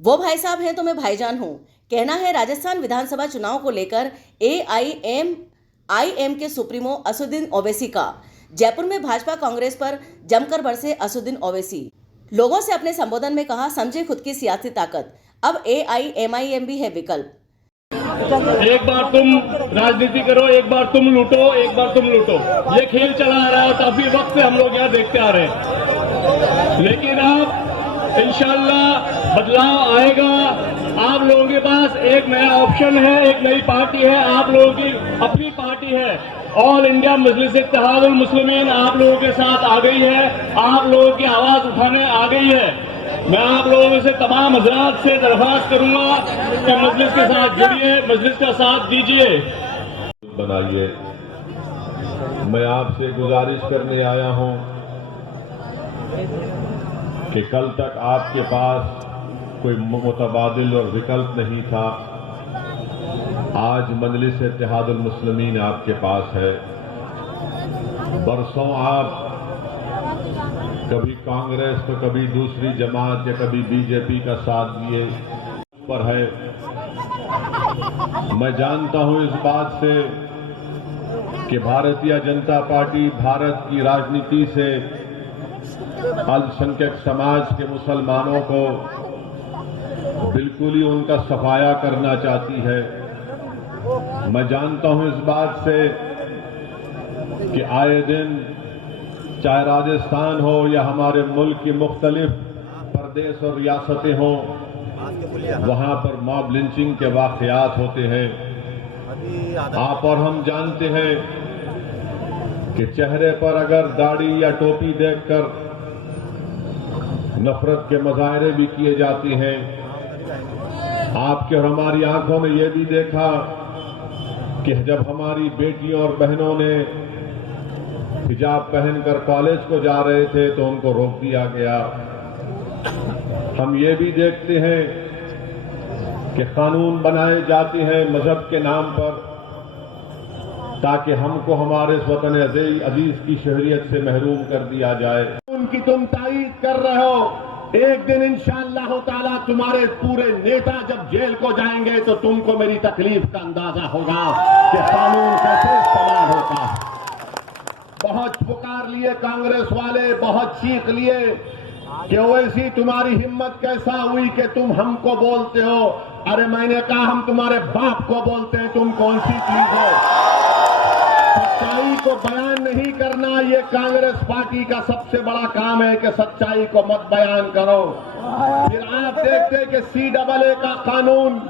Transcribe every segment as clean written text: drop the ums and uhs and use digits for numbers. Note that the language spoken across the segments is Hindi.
वो भाई साहब हैं तो मैं भाईजान हूं। कहना है राजस्थान विधानसभा चुनाव को लेकर AIMIM के सुप्रीमो असदुद्दीन ओवैसी का। जयपुर में भाजपा कांग्रेस पर जमकर बरसे असदुद्दीन ओवैसी। लोगों से अपने संबोधन में कहा, समझे खुद की सियासी ताकत, अब AIMIM भी है विकल्प। एक बार तुम राजनीति करो, एक बार तुम लूटो, एक बार तुम लूटो, ये खेल चला आ रहा है। काफी वक्त से हम लोग यहाँ देखते आ रहे हैं, लेकिन अब इंशाल्लाह बदलाव आएगा। आप लोगों के पास एक नया ऑप्शन है, एक नई पार्टी है, आप लोगों की अपनी पार्टी है। ऑल इंडिया मजलिस इत्तेहादुल मुस्लिमीन आप लोगों के साथ आ गई है, आप लोगों की आवाज उठाने आ गई है। मैं आप लोगों से तमाम हजरात से दरख्वास्त करूंगा कि मजलिस के साथ जुड़िए, मजलिस का साथ दीजिए, बनाइए। मैं आपसे गुजारिश करने आया हूं कि कल तक आपके पास कोई मुतबादिल और विकल्प नहीं था। आज मजलिस इत्तेहादुल मुस्लिमीन आपके पास है। बरसों आप कभी कांग्रेस तो कभी दूसरी जमात या कभी बीजेपी का साथ दिए पर है। मैं जानता हूं इस बात से कि भारतीय जनता पार्टी भारत की राजनीति से अल्पसंख्यक समाज के मुसलमानों को बिल्कुल ही उनका सफाया करना चाहती है। मैं जानता हूं इस बात से कि आए दिन चाहे राजस्थान हो या हमारे मुल्क की मुख्तलिफ प्रदेश और रियासतें हों, वहां पर मॉब लिंचिंग के वाकयात होते हैं। आप और हम जानते हैं कि चेहरे पर अगर दाढ़ी या टोपी देखकर नफरत के मुजाहरे भी किए जाते हैं। आपके और हमारी आंखों में यह भी देखा कि जब हमारी बेटियों और बहनों ने हिजाब पहनकर कॉलेज को जा रहे थे तो उनको रोक दिया गया। हम ये भी देखते हैं कि कानून बनाए जाते हैं मजहब के नाम पर ताकि हमको हमारे वतन अजीज की शहरियत से महरूम कर दिया जाए। उनकी तुम तारीफ कर रहे हो, एक दिन इंशाअल्लाह ताला तुम्हारे पूरे नेता जब जेल को जाएंगे तो तुमको मेरी तकलीफ का अंदाजा होगा कि कानून कैसे इस्तेमाल होता है। बहुत पुकार लिए कांग्रेस वाले, बहुत चीख लिए कि ओवैसी तुम्हारी हिम्मत कैसा हुई कि तुम हमको बोलते हो। अरे मैंने कहा हम तुम्हारे बाप को बोलते हैं, तुम कौन सी चीज हो। सच्चाई को बयान नहीं करना ये कांग्रेस पार्टी का सबसे बड़ा काम है कि सच्चाई को मत बयान करो। फिर आप देखते कि CAA का कानून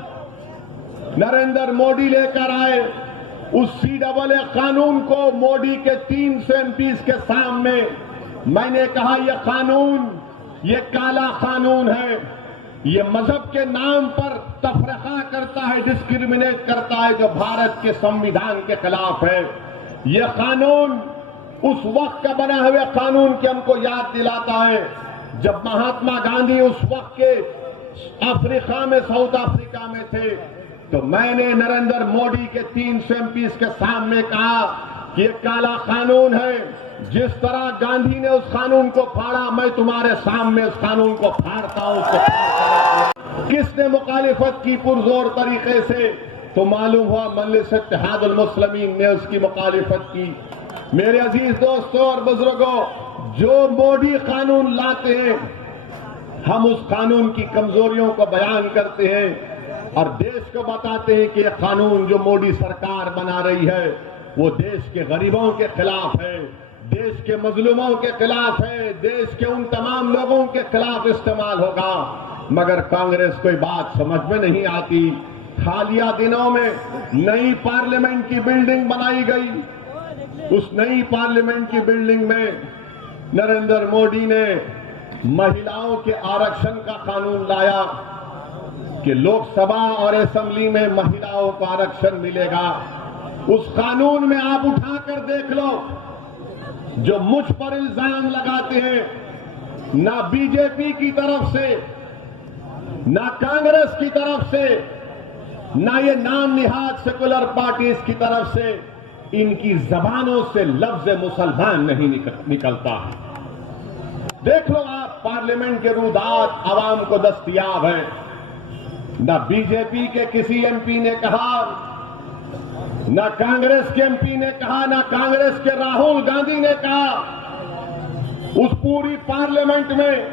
नरेंद्र मोदी लेकर आए। उस CAA कानून को मोदी के 300 MPs के सामने मैंने कहा यह कानून, ये काला कानून है, ये मजहब के नाम पर तफरका करता है, डिस्क्रिमिनेट करता है, जो भारत के संविधान के खिलाफ है। यह कानून उस वक्त का बना हुआ कानून की हमको याद दिलाता है जब महात्मा गांधी उस वक्त के अफ्रीका में, साउथ अफ्रीका में थे। तो मैंने नरेंद्र मोदी के 300 MPs के सामने कहा कि यह काला कानून है। जिस तरह गांधी ने उस कानून को फाड़ा, मैं तुम्हारे सामने उस कानून को फाड़ता हूं। किसने मुखालिफत की पुरजोर तरीके से? तो मालूम हुआ मजलिस इत्तेहादुल मुस्लिमीन ने उसकी मुखालिफत की। मेरे अजीज दोस्तों और बुजुर्गों, जो मोदी कानून लाते हैं हम उस कानून की कमजोरियों को बयान करते हैं और देश को बताते हैं कि यह कानून जो मोदी सरकार बना रही है वो देश के गरीबों के खिलाफ है, देश के मजलूमों के खिलाफ है, देश के उन तमाम लोगों के खिलाफ इस्तेमाल होगा। मगर कांग्रेस को बात समझ में नहीं आती। हालिया दिनों में नई पार्लियामेंट की बिल्डिंग बनाई गई। उस नई पार्लियामेंट की बिल्डिंग में नरेंद्र मोदी ने महिलाओं के आरक्षण का कानून लाया कि लोकसभा और असेंबली में महिलाओं को आरक्षण मिलेगा। उस कानून में आप उठाकर देख लो, जो मुझ पर इल्जाम लगाते हैं, ना बीजेपी की तरफ से, ना कांग्रेस की तरफ से, ना ये नाम निहाद सेकुलर पार्टीज की तरफ से, इनकी जबानों से लफ्ज मुसलमान नहीं निकलता। देख लो आप, पार्लियामेंट के रुदात आवाम को दस्तयाब है। न बीजेपी के किसी एमपी ने कहा, न कांग्रेस के एमपी ने कहा, न कांग्रेस के राहुल गांधी ने कहा। उस पूरी पार्लियामेंट में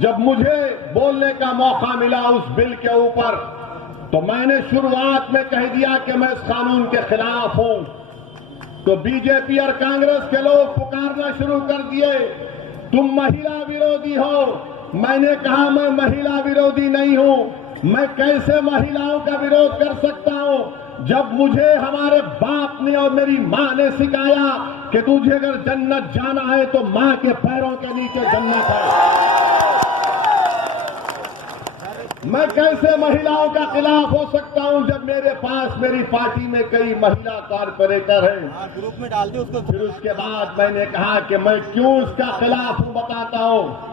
जब मुझे बोलने का मौका मिला उस बिल के ऊपर, तो मैंने शुरुआत में कह दिया कि मैं इस कानून के खिलाफ हूं। तो बीजेपी और कांग्रेस के लोग पुकारना शुरू कर दिए, तुम महिला विरोधी हो। मैंने कहा मैं महिला विरोधी नहीं हूं। मैं कैसे महिलाओं का विरोध कर सकता हूं जब मुझे हमारे बाप ने और मेरी मां ने सिखाया कि तुझे अगर जन्नत जाना है तो मां के पैरों के नीचे जन्नत है। मैं कैसे महिलाओं का खिलाफ हो सकता हूं जब मेरे पास मेरी पार्टी में कई महिला कारपोरेटर हैं। ग्रुप में डाल दे उसको। फिर उसके बाद मैंने कहा कि मैं क्यों इसका खिलाफ हूं बताता हूं।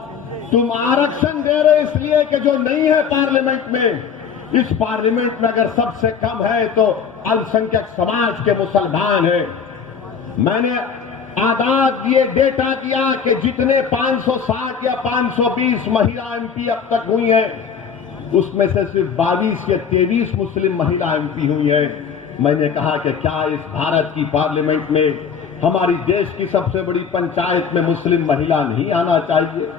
तुम आरक्षण दे रहे इसलिए कि जो नहीं है पार्लियामेंट में, इस पार्लियामेंट में अगर सबसे कम है तो अल्पसंख्यक समाज के मुसलमान हैं। मैंने आदाद ये डेटा दिया कि जितने 560 या 520 महिला एमपी अब तक हुई हैं, उसमें से सिर्फ 22 या 23 मुस्लिम महिला एमपी हुई है। मैंने कहा कि क्या इस भारत की पार्लियामेंट में, हमारी देश की सबसे बड़ी पंचायत में मुस्लिम महिला नहीं आना चाहिए?